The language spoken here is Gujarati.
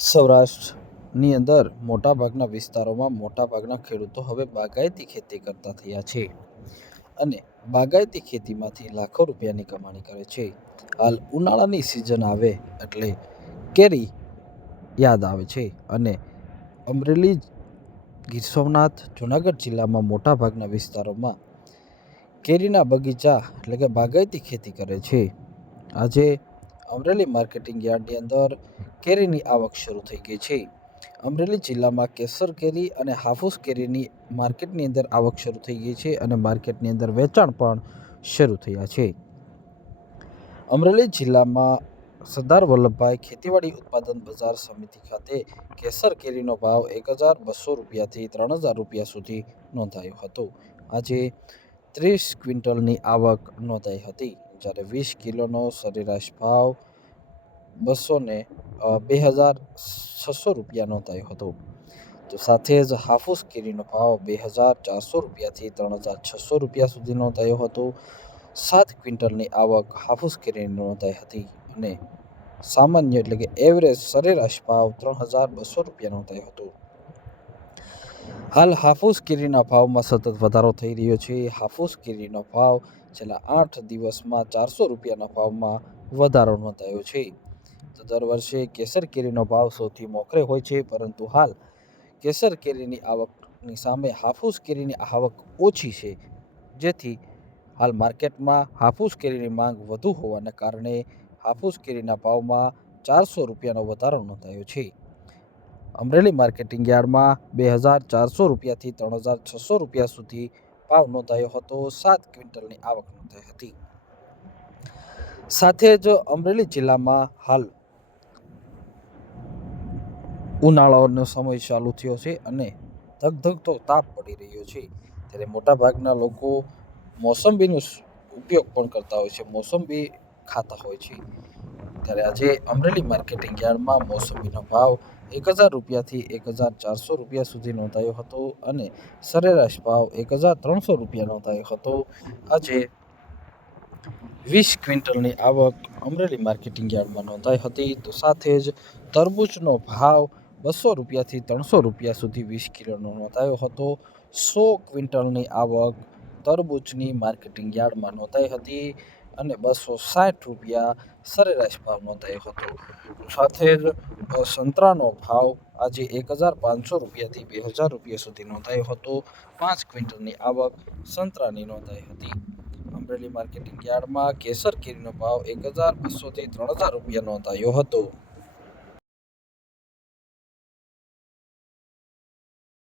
સૌરાષ્ટ્રની અંદર મોટાભાગના વિસ્તારોમાં મોટાભાગના ખેડૂતો હવે બાગાયતી ખેતી કરતા થયા છે અને બાગાયતી ખેતીમાંથી લાખો રૂપિયાની કમાણી કરે છે. હાલ ઉનાળાની સિઝન આવે એટલે કેરી યાદ આવે છે અને અમરેલી, ગીર સોમનાથ, જૂનાગઢ જિલ્લામાં મોટાભાગના વિસ્તારોમાં કેરીના બગીચા એટલે કે બાગાયતી ખેતી કરે છે. આજે અમરેલી માર્કેટિંગ યાર્ડની અંદર કેરીની આવક શરૂ થઈ ગઈ છે. અમરેલી જિલ્લામાં કેસર કેરી અને હાફૂસ કેરીની માર્કેટની અંદર આવક શરૂ થઈ ગઈ છે અને માર્કેટની અંદર વેચાણ પણ શરૂ થયા છે. અમરેલી જિલ્લામાં સરદાર વલ્લભભાઈ ખેતીવાડી ઉત્પાદન બજાર સમિતિ ખાતે કેસર કેરીનો ભાવ 1200 રૂપિયાથી 3000 રૂપિયા સુધી નોંધાયો હતો. આજે 30 ક્વિન્ટલની આવક નોંધાઈ હતી, જ્યારે 20 કિલોનો સરેરાશ ભાવ 2600 રૂપિયા નોંધાયો હતો. તો સાથે જ હાફૂસ કેરીનો ભાવ 2400 રૂપિયાથી 3600 રૂપિયા સુધી નોંધાયો હતો. 7 ક્વિન્ટલની આવક હાફૂસ કેરીની નોંધાઈ હતી અને સામાન્ય એટલે કે એવરેજ સરેરાશ ભાવ 3200 રૂપિયા નોંધાયો હતો. હાલ હાફૂસ કેરીના ભાવમાં સતત વધારો થઈ રહ્યો છે. હાફૂસ કેરીનો ભાવ છેલ્લા 8 દિવસમાં 400 રૂપિયાના ભાવમાં વધારો નોંધાયો છે. તો દર વર્ષે કેસર કેરીનો ભાવ સૌથી મોખરે હોય છે, પરંતુ હાલ કેસર કેરીની આવકની સામે હાફૂસ કેરીની આવક ઓછી છે, જેથી હાલ માર્કેટમાં હાફૂસ કેરીની માંગ વધુ હોવાને કારણે હાફૂસ કેરીના ભાવમાં 400 રૂપિયાનો વધારો નોંધાયો છે. અમરેલી માર્કેટિંગ યાર્ડમાં 2400 રૂપિયાથી 3600 રૂપિયા સુધી ભાવ નોંધાયો હતો. 7 ક્વિન્ટલની આવક નોંધાઈ હતી. સાથે જ અમરેલી જિલ્લામાં હાલ ઉનાળાનો સમય ચાલુ થયો છે અને ધગધગતો તાપ પડી રહ્યો છે, ત્યારે મોટાભાગના લોકો મોસંબીનો ઉપયોગ પણ કરતા હોય છે, મોસંબી ખાતા હોય છે. ત્યારે આજે અમરેલી માર્કેટિંગ યાર્ડમાં મોસંબીનો ભાવ 1000 રૂપિયાથી 1400 રૂપિયા સુધી નોંધાયો હતો અને સરેરાશ ભાવ 1300 રૂપિયા નોંધાયો હતો. આજે 20 ક્વિન્ટલની આવક અમરેલી માર્કેટિંગ યાર્ડમાં નોંધાઈ હતી. તો સાથે જ તરબૂચનો ભાવ 200 રૂપિયાથી 300 રૂપિયા સુધી 20 કિલોનો નોંધાયો હતો. 100 ક્વિન્ટલની આવક તરબૂચની માર્કેટિંગ યાર્ડમાં નોંધાઈ હતી અને 260 રૂપિયા સરેરાશ ભાવ નોંધાયો હતો. સાથે જ સંતરાનો ભાવ આજે 1500 રૂપિયાથી 2000 રૂપિયા સુધી નોંધાયો હતો. 5 ક્વિન્ટલની આવક સંતરાની નોંધાઈ હતી. અમરેલી માર્કેટિંગ યાર્ડમાં કેસર કેરીનો ભાવ 1200થી 3000 રૂપિયા નોંધાયો હતો.